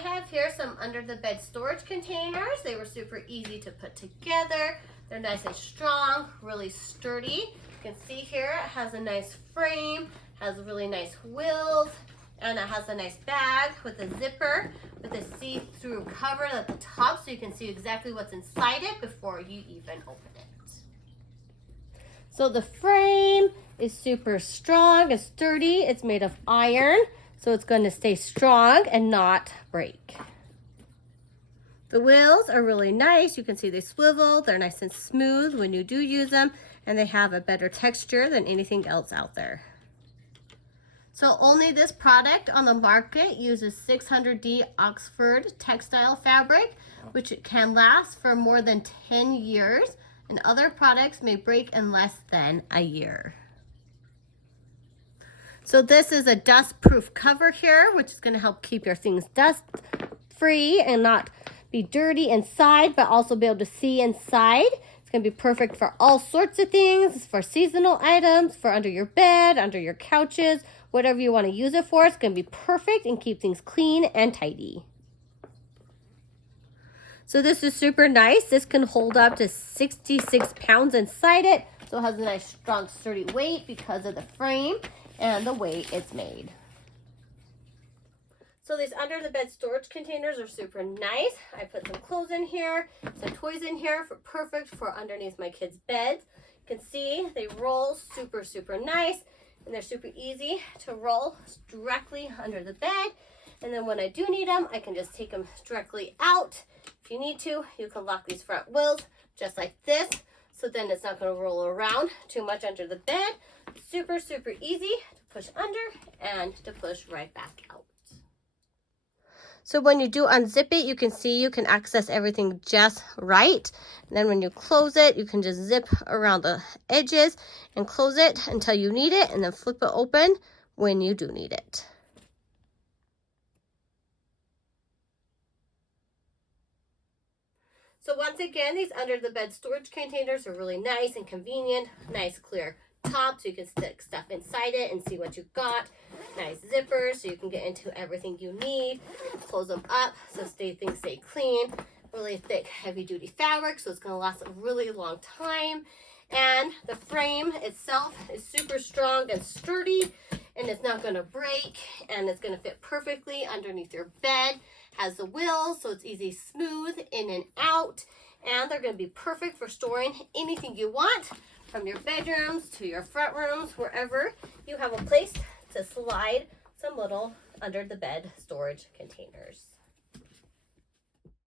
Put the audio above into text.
have here some under the bed storage containers. They were super easy to put together. They're nice and strong, really sturdy. You can see here it has a nice frame, has really nice wheels, and it has a nice bag with a zipper with a see-through cover at the top so you can see exactly what's inside it before you even open it. So the frame is super strong and sturdy. It's made of iron, so it's going to stay strong and not break. The wheels are really nice. You can see they swivel. They're nice and smooth when you do use them, and they have a better texture than anything else out there. So only this product on the market uses 600D Oxford textile fabric, which can last for more than 10 years, and other products may break in less than a year. So this is a dust-proof cover here, which is going to help keep your things dust-free and not be dirty inside, but also be able to see inside. It's going to be perfect for all sorts of things, for seasonal items, for under your bed, under your couches, whatever you want to use it for. It's going to be perfect and keep things clean and tidy. So this is super nice. This can hold up to 66 pounds inside it. So it has a nice, strong, sturdy weight because of the frame and the way it's made. So these under the bed storage containers are super nice. I put some clothes in here, some toys in here, perfect for underneath my kids' beds. You can see they roll super, super nice, and they're super easy to roll directly under the bed. And then when I do need them, I can just take them directly out. If you need to, you can lock these front wheels just like this, so then it's not going to roll around too much under the bed. Super, super easy to push under and to push right back out. So when you do unzip it, you can see you can access everything just right. And then when you close it, you can just zip around the edges and close it until you need it, and then flip it open when you do need it. So once again, these under the bed storage containers are really nice and convenient. Nice clear top so you can stick stuff inside it and see what you've got. Nice zippers so you can get into everything you need. Close them up so things stay clean. Really thick, heavy duty fabric, so it's going to last a really long time. And the frame itself is super strong and sturdy, and it's not going to break, and it's going to fit perfectly underneath your bed. Has the wheels, so it's easy, smooth in and out, and they're going to be perfect for storing anything you want, from your bedrooms to your front rooms, wherever you have a place to slide some little under the bed storage containers.